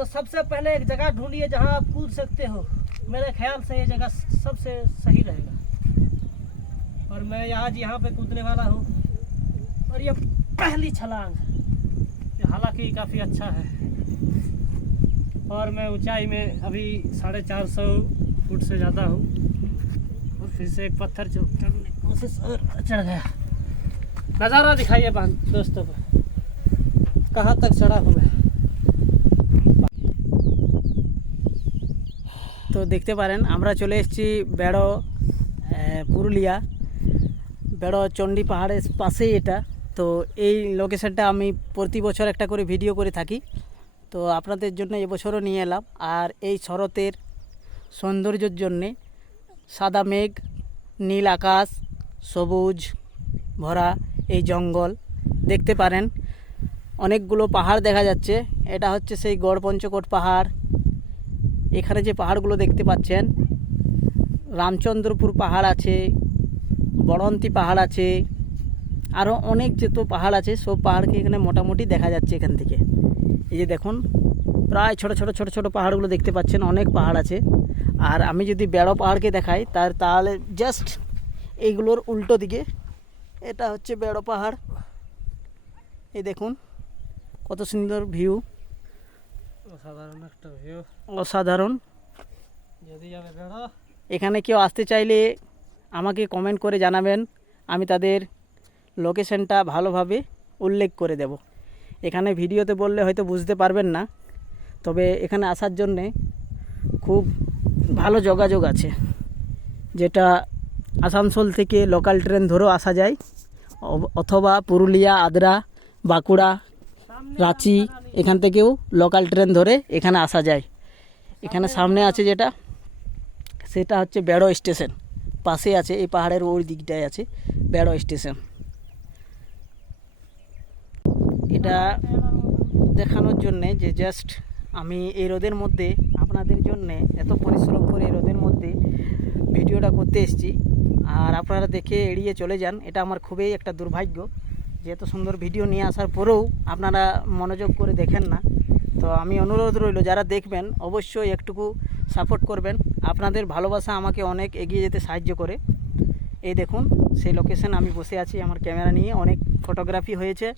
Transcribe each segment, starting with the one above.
तो सबसे पहले एक जगह ढूंढिए जहाँ आप कूद सकते हो। मेरे ख्याल से ये जगह सबसे सही रहेगा। और मैं आज यहाँ पे कूदने वाला हूँ। और ये पहली छलांग। ये हालाँकि काफ़ी अच्छा है। और मैं ऊंचाई में अभी साढ़े चार सौ फुट से ज़्यादा हूँ। और फिर से एक पत्थर चढ़ने की कोशिश और चढ़ गया। नज़ारा दिखाइए दोस्तों को। कहाँ तक चढ़ा हुआ हूँ তো দেখতে পারেন, আমরা চলে এসেছি বেড়ো পুরুলিয়া। বেড়ো চণ্ডী পাহাড়ের পাশেই এটা। তো এই লোকেশনটা আমি প্রতি বছর একটা করে ভিডিও করে থাকি। তো আপনাদের জন্য এবছরও নিয়ে এলাম। আর এই শরতের সৌন্দর্যের জন্যে সাদা মেঘ, নীল আকাশ, সবুজ ভরা এই জঙ্গল দেখতে পারেন। অনেকগুলো পাহাড় দেখা যাচ্ছে। এটা হচ্ছে সেই গড় পঞ্চকোট পাহাড়। এখানে যে পাহাড়গুলো দেখতে পাচ্ছেন, রামচন্দ্রপুর পাহাড় আছে বড়ন্তি পাহাড় আছে আরও অনেক যত পাহাড় আছে, সব পাহাড়কে এখানে মোটামুটি দেখা যাচ্ছে এখান থেকে। এই যে দেখুন, প্রায় ছোট ছোট ছোট ছোট পাহাড়গুলো দেখতে পাচ্ছেন, অনেক পাহাড় আছে। আর আমি যদি বেড়ো পাহাড়কে দেখাই, তার তাহলে জাস্ট এইগুলোর উল্টো দিকে, এটা হচ্ছে বেড়ো পাহাড়। এই দেখুন, কত সুন্দর ভিউ। অসাধারণ একটা ভিউ অসাধারণ। যদি যাবে বেড়া এখানে কেউ আসতে চাইলে আমাকে কমেন্ট করে জানাবেন। আমি তাদের লোকেশনটা ভালোভাবে উল্লেখ করে দেব। এখানে ভিডিওতে বললে হয়তো বুঝতে পারবেন না তবে এখানে আসার জন্যে খুব ভালো যোগাযোগ আছে। যেটা আসানসোল থেকে লোকাল ট্রেন ধরেও আসা যায়। অথবা পুরুলিয়া আদ্রা বাঁকুড়া রাঁচি এখান থেকেও লোকাল ট্রেন ধরে এখানে আসা যায়। এখানে সামনে আছে যেটা, সেটা হচ্ছে বেড়ো স্টেশন পাশে আছে, এই পাহাড়ের ওই দিকটায় আছে বেড়ো স্টেশন এটা দেখানোর জন্যে যে জাস্ট আমি এই রোদের মধ্যে আপনাদের জন্যে, এত পরিশ্রম করে এই রোদের মধ্যে ভিডিওটা করতে এসেছি। আর আপনারা দেখে এড়িয়ে চলে যান, এটা আমার খুবই একটা দুর্ভাগ্য। যে এত সুন্দর ভিডিও নিয়ে আসার পরেও আপনারা মনোযোগ করে দেখেন না তো আমি অনুরোধ রইল যারা দেখবেন অবশ্যই একটুকু সাপোর্ট করবেন। আপনাদের ভালোবাসা আমাকে অনেক এগিয়ে যেতে সাহায্য করে। এই দেখুন সেই লোকেশন আমি বসে আছি আমার ক্যামেরা নিয়ে। অনেক ফটোগ্রাফি হয়েছে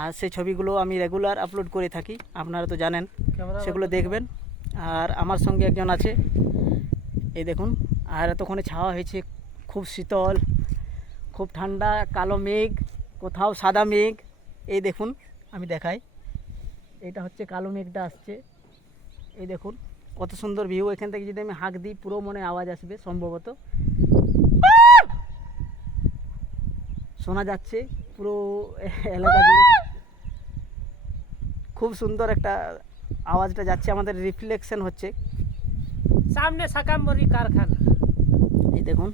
আর সেই ছবিগুলো আমি রেগুলার আপলোড করে থাকি আপনারা তো জানেন সেগুলো দেখবেন। আর আমার সঙ্গে একজন আছে এই দেখুন আর এতক্ষণে ছাওয়া হয়েছে খুব শীতল খুব ঠান্ডা কালো মেঘ কোথাও সাদা মেঘ। এই দেখুন আমি দেখাই। এটা হচ্ছে কালো মেঘটা আসছে। এই দেখুন কত সুন্দর ভিউ এখান থেকে যদি আমি হাঁক দিই পুরো মনে আওয়াজ আসবে সম্ভবত। শোনা যাচ্ছে পুরো এলাকা জুড়ে। খুব সুন্দর একটা আওয়াজটা যাচ্ছে। আমাদের রিফ্লেকশন হচ্ছে। সামনে সাকাম্বরি কারখানা। এই দেখুন